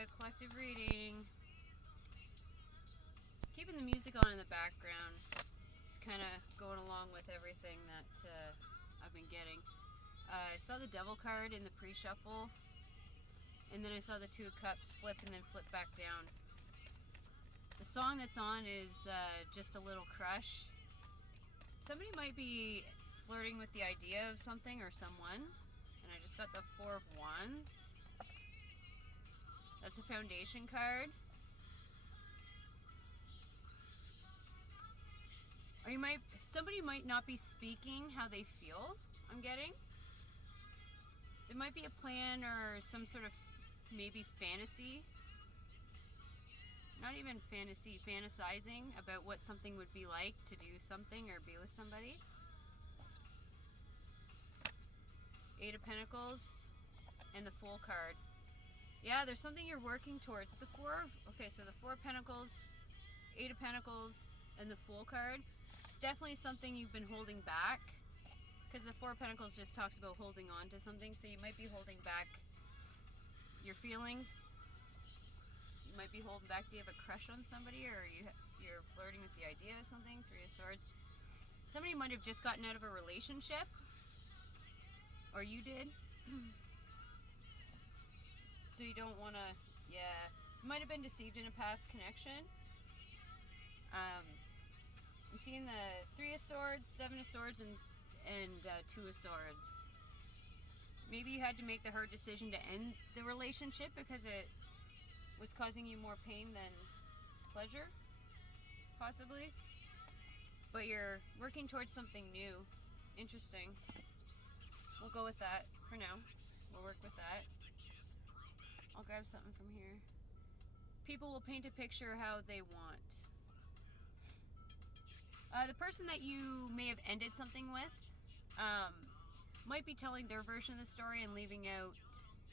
a collective reading. Keeping the music on in the background. It's kind of going along with everything that I've been getting. I saw the Devil card in the pre-shuffle, and then I saw the Two of Cups flip and then flip back down. The song that's on is Just a Little Crush. Somebody might be flirting with the idea of something or someone, and I just got the Four of Wands. That's a foundation card. Or somebody might not be speaking how they feel, I'm getting. There might be a plan or some sort of maybe fantasy. Not even fantasy, fantasizing about what something would be like to do something or be with somebody. Eight of Pentacles and the Fool card. Yeah, there's something you're working towards. So the Four of Pentacles, Eight of Pentacles, and the Fool card. It's definitely something you've been holding back, because the Four of Pentacles just talks about holding on to something, so you might be holding back your feelings. You might be holding back. Do you have a crush on somebody, or you're flirting with the idea of something? Three of Swords. Somebody might have just gotten out of a relationship, or you did. So you don't want to, you might have been deceived in a past connection. I'm seeing the Three of Swords, Seven of Swords, and Two of Swords. Maybe you had to make the hard decision to end the relationship because it was causing you more pain than pleasure, possibly. But you're working towards something new. Interesting. We'll go with that for now. We'll work with that. I'll grab something from here. People will paint a picture how they want. The person that you may have ended something with might be telling their version of the story and leaving out,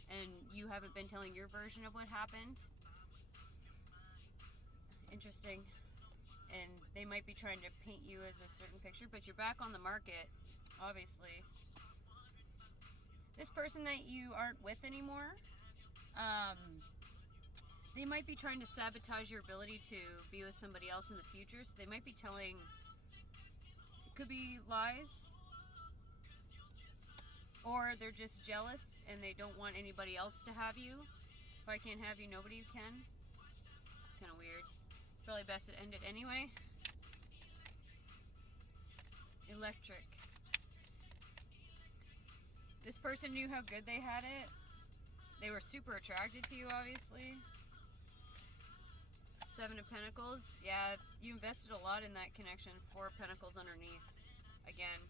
and you haven't been telling your version of what happened. Interesting. And they might be trying to paint you as a certain picture, but you're back on the market, obviously. This person that you aren't with anymore, they might be trying to sabotage your ability to be with somebody else in the future, so they might be telling, it could be lies, or they're just jealous and they don't want anybody else to have you. If I can't have you, nobody can. Kind of weird. Probably best to end it anyway. Electric. This person knew how good they had it. They were super attracted to you, obviously. Seven of Pentacles. Yeah, you invested a lot in that connection. Four of Pentacles underneath. Again.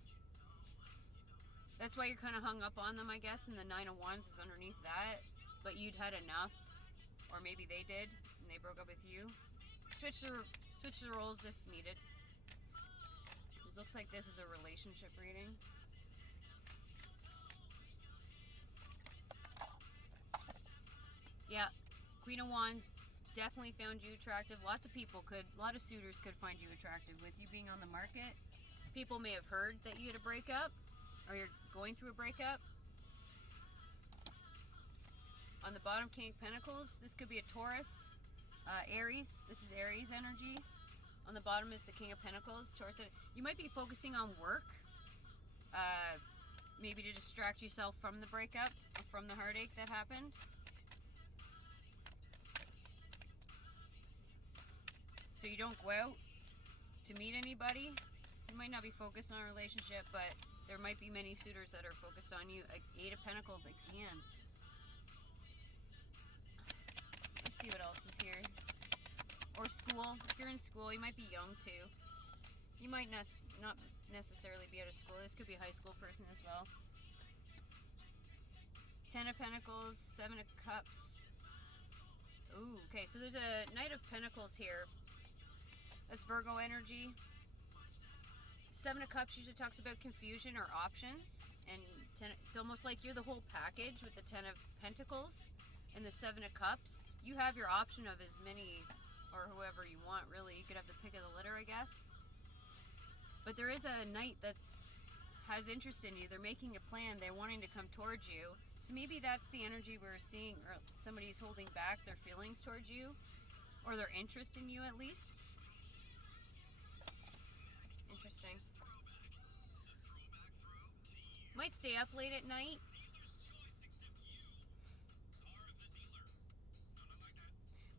That's why you're kind of hung up on them, I guess, and the Nine of Wands is underneath that. But you'd had enough. Or maybe they did, and they broke up with you. Switch the roles if needed. It looks like this is a relationship reading. Yeah, Queen of Wands definitely found you attractive. A lot of suitors could find you attractive with you being on the market. People may have heard that you had a breakup, or you're going through a breakup. On the bottom, King of Pentacles. This could be a Taurus, Aries. This is Aries energy. On the bottom is the King of Pentacles, Taurus. You might be focusing on work, maybe to distract yourself from the breakup, or from the heartache that happened. So you don't go out to meet anybody. You might not be focused on a relationship, but there might be many suitors that are focused on you. Eight of Pentacles again. Let's see what else is here. Or school. If you're in school, you might be young too. You might not necessarily be out of school. This could be a high school person as well. Ten of Pentacles, Seven of Cups. Ooh, okay, so there's a Knight of Pentacles here. That's Virgo energy. Seven of Cups usually talks about confusion or options. And it's almost like you're the whole package with the Ten of Pentacles and the Seven of Cups. You have your option of as many, or whoever you want, really. You could have the pick of the litter, I guess. But there is a Knight that has interest in you. They're making a plan. They're wanting to come towards you. So maybe that's the energy we're seeing, or somebody's holding back their feelings towards you, or their interest in you at least. Interesting. Might stay up late at night.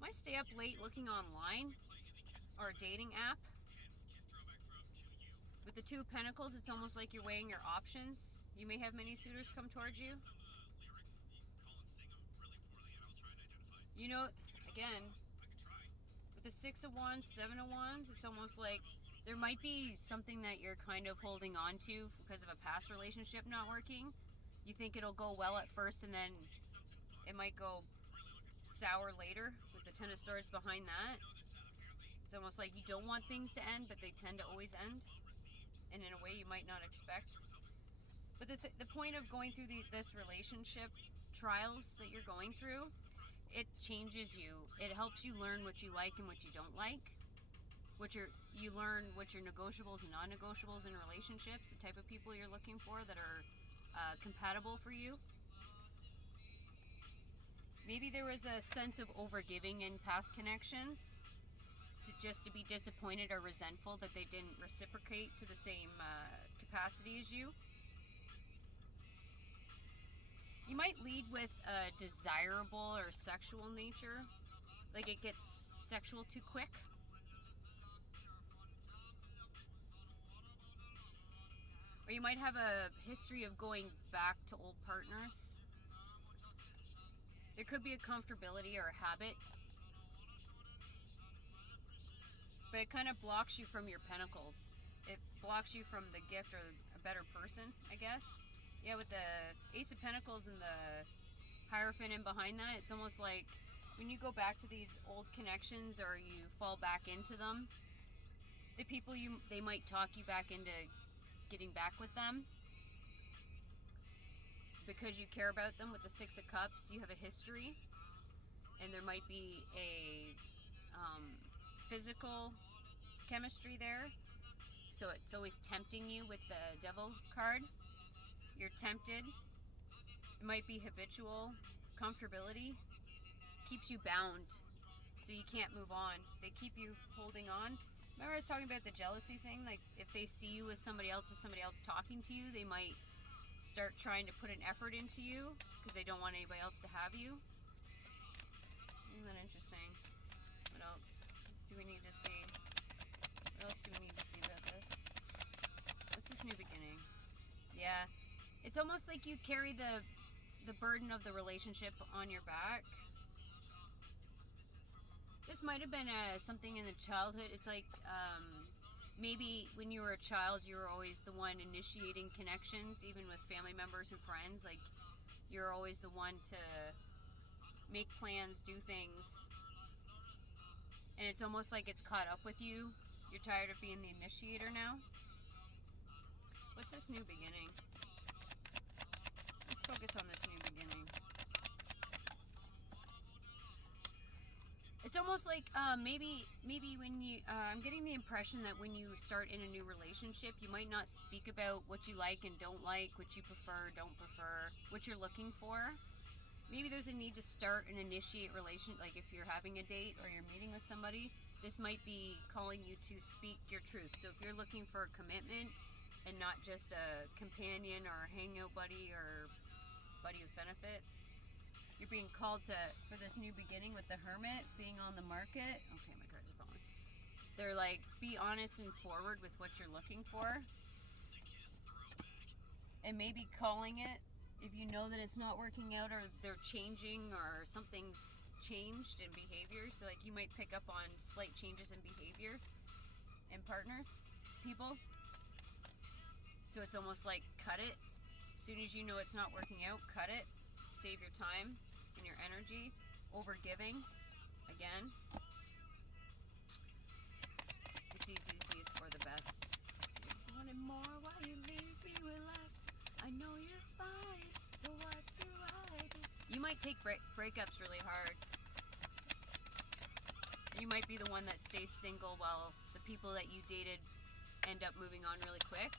Might stay up late looking online, or a dating app. With the Two of Pentacles, it's almost like you're weighing your options. You may have many suitors come towards you. You know, again, with the Six of Wands, Seven of Wands, it's almost like there might be something that you're kind of holding on to because of a past relationship not working. You think it'll go well at first, and then it might go sour later with the Ten of Swords behind that. It's almost like you don't want things to end, but they tend to always end, and in a way you might not expect. But the point of going through this relationship trials that you're going through, it changes you. It helps you learn what you like and what you don't like. You learn what your negotiables and non-negotiables in relationships, the type of people you're looking for that are compatible for you. Maybe there was a sense of overgiving in past connections, just to be disappointed or resentful that they didn't reciprocate to the same capacity as you. You might lead with a desirable or sexual nature, like it gets sexual too quick. Or you might have a history of going back to old partners. There could be a comfortability or a habit, but it kind of blocks you from your pentacles. It blocks you from the gift or a better person, I guess. Yeah, with the Ace of Pentacles and the Hierophant in behind that, it's almost like when you go back to these old connections or you fall back into them, the people they might talk you back into getting back with them because you care about them. With the Six of Cups, you have a history, and there might be a physical chemistry there, so it's always tempting you. With the Devil card, you're tempted. It might be habitual comfortability, keeps you bound, so you can't move on. They keep you holding on. Remember I was talking about the jealousy thing? Like, if they see you with somebody else or somebody else talking to you, they might start trying to put an effort into you because they don't want anybody else to have you. Isn't that interesting? What else do we need to see? What else do we need to see about this? What's this new beginning? Yeah. It's almost like you carry the burden of the relationship on your back. This might have been something in the childhood. It's like maybe when you were a child, you were always the one initiating connections, even with family members and friends. Like, you're always the one to make plans, do things. And it's almost like it's caught up with you. You're tired of being the initiator now. What's this new beginning? Let's focus on this new beginning. It's almost like maybe when you, I'm getting the impression that when you start in a new relationship, you might not speak about what you like and don't like, what you prefer, don't prefer, what you're looking for. Maybe there's a need to start and initiate like if you're having a date or you're meeting with somebody, this might be calling you to speak your truth. So if you're looking for a commitment and not just a companion or a hangout buddy or buddy with benefits, you're being called for this new beginning with the Hermit being on the market. Okay, my cards are falling. They're like, be honest and forward with what you're looking for. And maybe calling it if you know that it's not working out or they're changing or something's changed in behavior. So like you might pick up on slight changes in behavior in partners, people. So it's almost like cut it. As soon as you know it's not working out, cut it. Save your time and your energy. Overgiving, again. It's easy to see it's for the best. You wanted more while you leave me with less. I know you're fine, but what do I do? You might take breakups really hard. You might be the one that stays single while the people that you dated end up moving on really quick.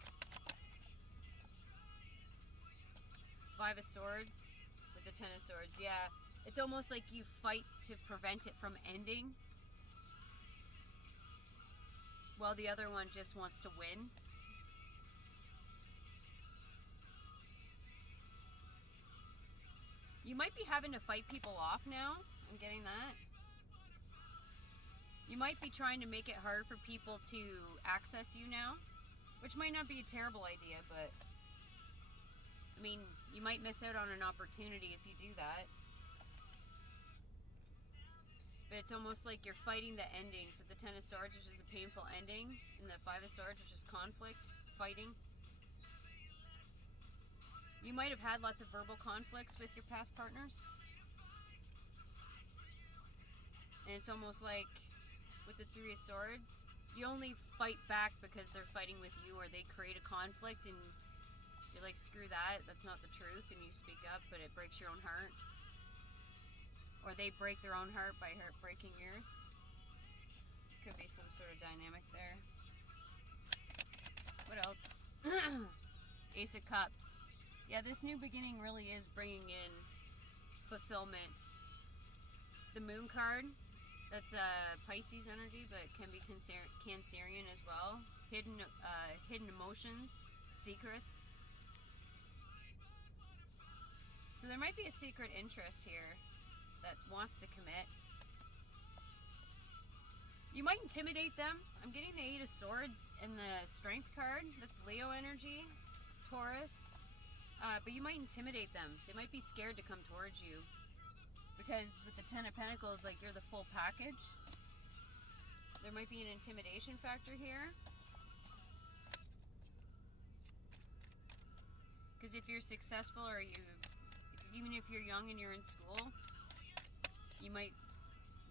Five of Swords. the Ten of Swords, yeah. It's almost like you fight to prevent it from ending, while the other one just wants to win. You might be having to fight people off now. I'm getting that. You might be trying to make it hard for people to access you now, which might not be a terrible idea, but I mean, you might miss out on an opportunity if you do that. But it's almost like you're fighting the endings with the Ten of Swords, which is a painful ending, and the Five of Swords, which is conflict, fighting. You might have had lots of verbal conflicts with your past partners. And it's almost like with the Three of Swords, you only fight back because they're fighting with you, or they create a conflict and you're like, screw that, that's not the truth, and you speak up, but it breaks your own heart. Or they break their own heart by breaking yours. Could be some sort of dynamic there. What else? Ace of Cups. Yeah, this new beginning really is bringing in fulfillment. The Moon card, that's Pisces energy, but can be Cancerian as well. Hidden emotions, secrets. So there might be a secret interest here that wants to commit. You might intimidate them. I'm getting the Eight of Swords and the Strength card. That's Leo energy, Taurus. But you might intimidate them. They might be scared to come towards you. Because with the Ten of Pentacles, like, you're the full package. There might be an intimidation factor here. Because if you're successful, or even if you're young and you're in school, you might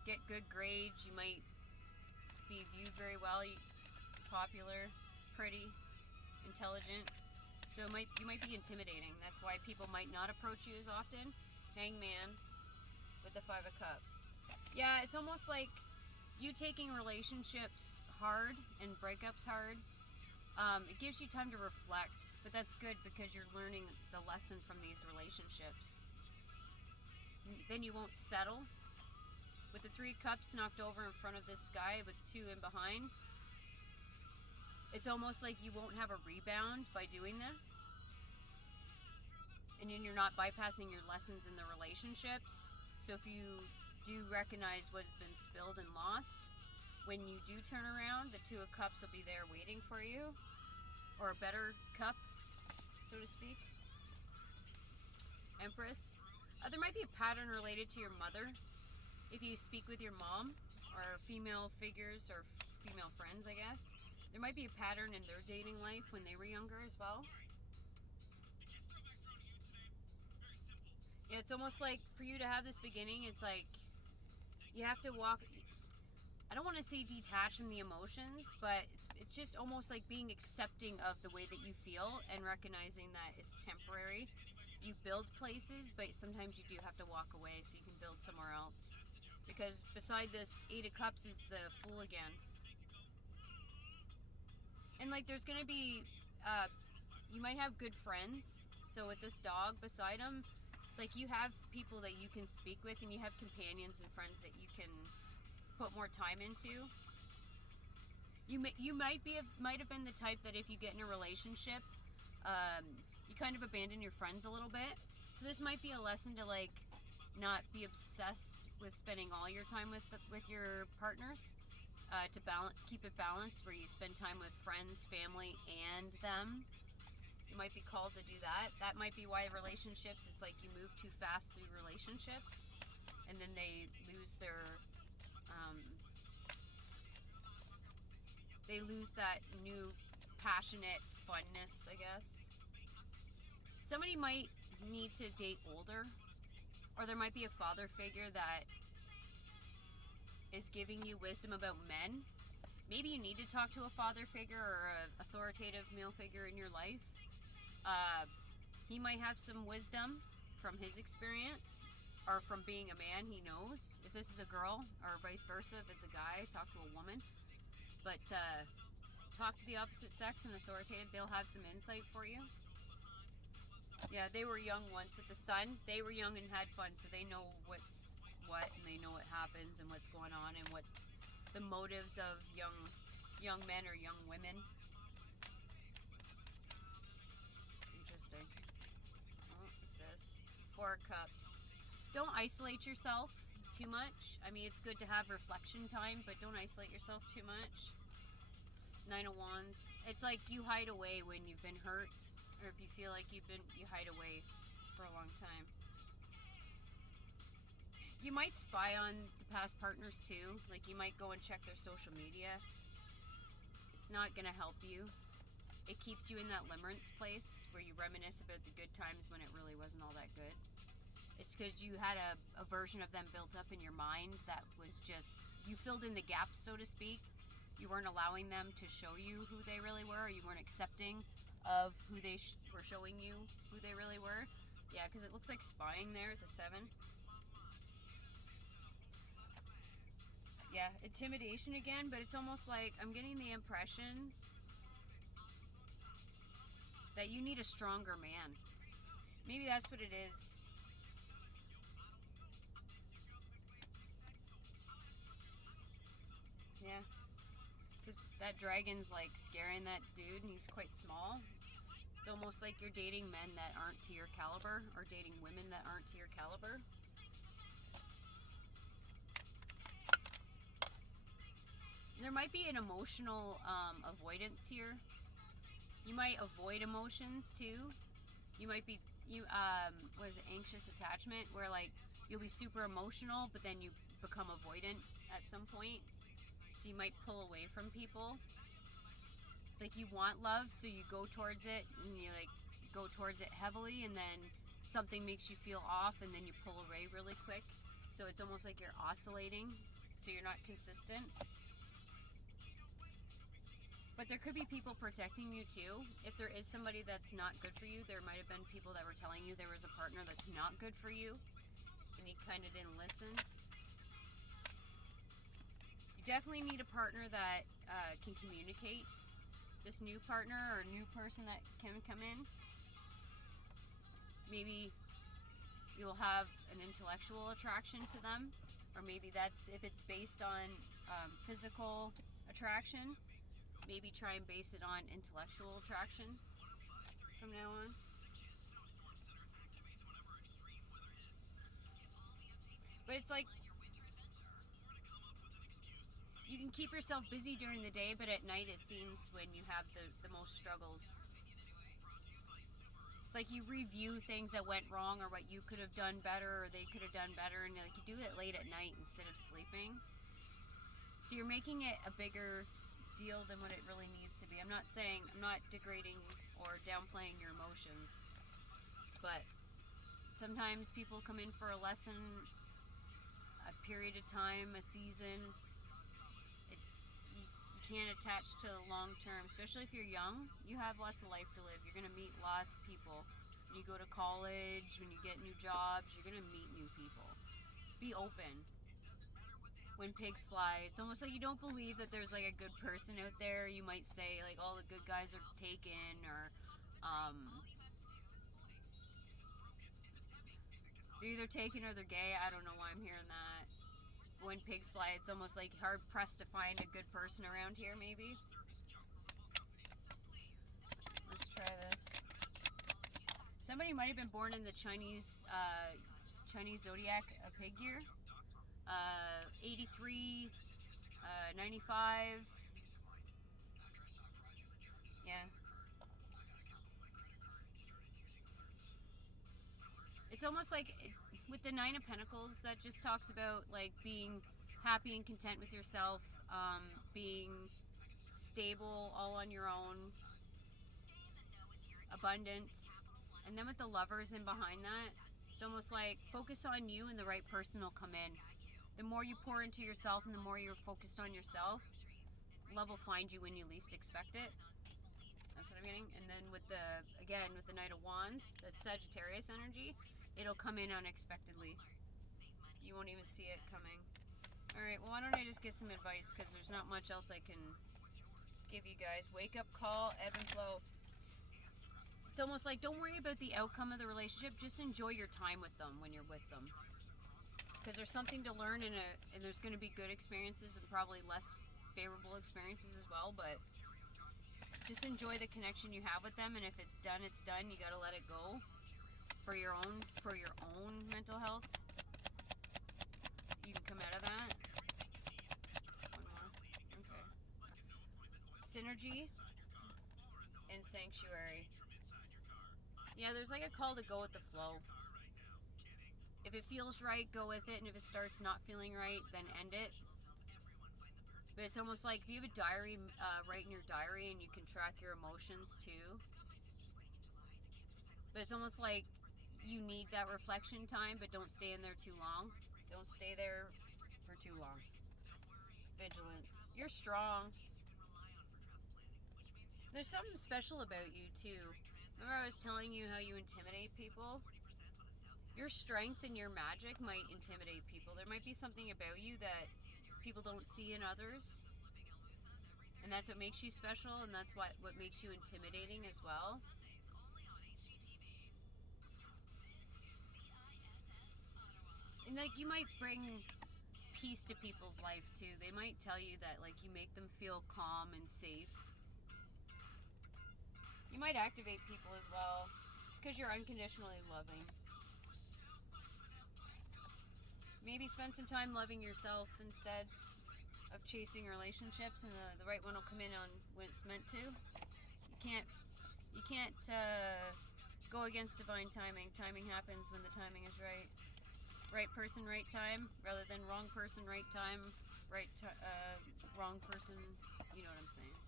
get good grades, you might be viewed very well, popular, pretty, intelligent. So you might be intimidating. That's why people might not approach you as often. Hangman with the Five of Cups. Yeah, it's almost like you taking relationships hard and breakups hard. It gives you time to reflect, but that's good because you're learning the lesson from these relationships. Then you won't settle. With the Three Cups knocked over in front of this guy with two in behind, it's almost like you won't have a rebound by doing this. And then you're not bypassing your lessons in the relationships. So if you do recognize what's been spilled and lost, when you do turn around, the Two of Cups will be there waiting for you. Or a better cup, so to speak. Empress. There might be a pattern related to your mother. If you speak with your mom, or female figures, or female friends, I guess, there might be a pattern in their dating life when they were younger as well. Yeah, it's almost like for you to have this beginning, it's like you have to walk. I don't want to say detach from the emotions, but it's just almost like being accepting of the way that you feel and recognizing that it's temporary. You build places, but sometimes you do have to walk away so you can build somewhere else. Because beside this Eight of Cups is the Fool again. And like there's going to be, you might have good friends. So with this dog beside him, it's like you have people that you can speak with, and you have companions and friends that you can put more time into. You might have been the type that if you get in a relationship, you kind of abandon your friends a little bit. So this might be a lesson to like not be obsessed with spending all your time with your partners. To keep it balanced, where you spend time with friends, family, and them. You might be called to do that. That might be why relationships, it's like you move too fast through relationships, and then they lose their they lose that new passionate funness, I guess. Somebody might need to date older, or there might be a father figure that is giving you wisdom about men. Maybe you need to talk to a father figure or an authoritative male figure in your life. He might have some wisdom from his experience, or from being a man he knows. If this is a girl, or vice versa, if it's a guy, talk to a woman. But talk to the opposite sex and authoritative, they'll have some insight for you. Yeah, they were young once with the sun. They were young and had fun, so they know what's what, and they know what happens and what's going on, and what the motives of young men or young women. Interesting. Oh, what's this? Four of Cups. Don't isolate yourself too much. I mean, it's good to have reflection time, but don't isolate yourself too much. Nine of Wands. It's like you hide away when you've been hurt, or if you feel like you hide away for a long time. You might spy on the past partners too. Like, you might go and check their social media. It's not gonna help you. It keeps you in that limerence place where you reminisce about the good times when it really wasn't all that good. It's because you had a version of them built up in your mind that was just, you filled in the gaps, so to speak. You weren't allowing them to show you who they really were, or you weren't accepting of who they were showing you who they really were. Yeah, because it looks like spying there at the 7. Yeah, intimidation again, but it's almost like I'm getting the impression that you need a stronger man. Maybe that's what it is. Yeah. Because that dragon's like scaring that dude, and he's quite small. It's almost like you're dating men that aren't to your caliber, or dating women that aren't to your caliber. There might be an emotional avoidance here. You might avoid emotions too. You might be what is it, anxious attachment, where like you'll be super emotional, but then you become avoidant at some point. So you might pull away from people. It's like you want love, so you go towards it, and you like go towards it heavily, and then something makes you feel off, and then you pull away really quick. So it's almost like you're oscillating, so you're not consistent. But there could be people protecting you too. If there is somebody that's not good for you, there might have been people that were telling you there was a partner that's not good for you, and you kind of didn't listen. Definitely need a partner that can communicate. This new partner or new person that can come in. Maybe you'll have an intellectual attraction to them, or maybe that's if it's based on physical attraction. Maybe try and base it on intellectual attraction from now on. But it's like, you can keep yourself busy during the day, but at night it seems when you have the most struggles. It's like you review things that went wrong, or what you could have done better, or they could have done better, and like you do it late at night instead of sleeping. So you're making it a bigger deal than what it really needs to be. I'm not degrading or downplaying your emotions, but sometimes people come in for a lesson, a period of time, a season. Can't attach to long term, especially if you're young. You have lots of life to live. You're going to meet lots of people. When you go to college, when you get new jobs, you're going to meet new people. Be open. When pigs fly, it's almost like you don't believe that there's like a good person out there. You might say like all the good guys are taken, or they're either taken or they're gay. I don't know why I'm hearing that. When pigs fly, it's almost like hard pressed to find a good person around here, maybe. Let's try this. Somebody might have been born in the Chinese zodiac, a pig year. 83, 95. Yeah. It's almost like with the 9 of Pentacles, that just talks about like being happy and content with yourself, being stable, all on your own, abundant. And then with the Lovers in behind that, it's almost like focus on you and the right person will come in. The more you pour into yourself and the more you're focused on yourself, love will find you when you least expect it. That's what I'm getting. And then with the Knight of Wands, that's Sagittarius energy, it'll come in unexpectedly. You won't even see it coming. Alright, well, why don't I just get some advice, because there's not much else I can give you guys. Wake up call, ebb and flow. it's almost like, don't worry about the outcome of the relationship. Just enjoy your time with them when you're with them. Because there's something to learn, and there's going to be good experiences and probably less favorable experiences as well. But just enjoy the connection you have with them, and if it's done, it's done. You got to let it go for your own mental health. You can come out of that. One more. Okay. Synergy and sanctuary. Yeah, there's like a call to go with the flow. If it feels right, go with it, and if it starts not feeling right, then end it. But it's almost like if you have a diary, write in your diary, and you can track your emotions too. But it's almost like you need that reflection time, but don't stay in there too long. Don't stay there for too long. Vigilance. You're strong. There's something special about you too. Remember I was telling you how you intimidate people? Your strength and your magic might intimidate people. There might be something about you that people don't see in others. And that's what makes you special, and that's what makes you intimidating as well. And like, you might bring peace to people's life too. They might tell you that like you make them feel calm and safe. You might activate people as well. It's because you're unconditionally loving. Maybe spend some time loving yourself instead of chasing relationships, and the right one will come in on when it's meant to. You can't go against divine timing. Timing happens when the timing is right. Right person, right time, rather than wrong person, right time, wrong person. You know what I'm saying.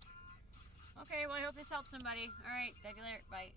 Okay, well, I hope this helps somebody. All right, talk to you later. Bye.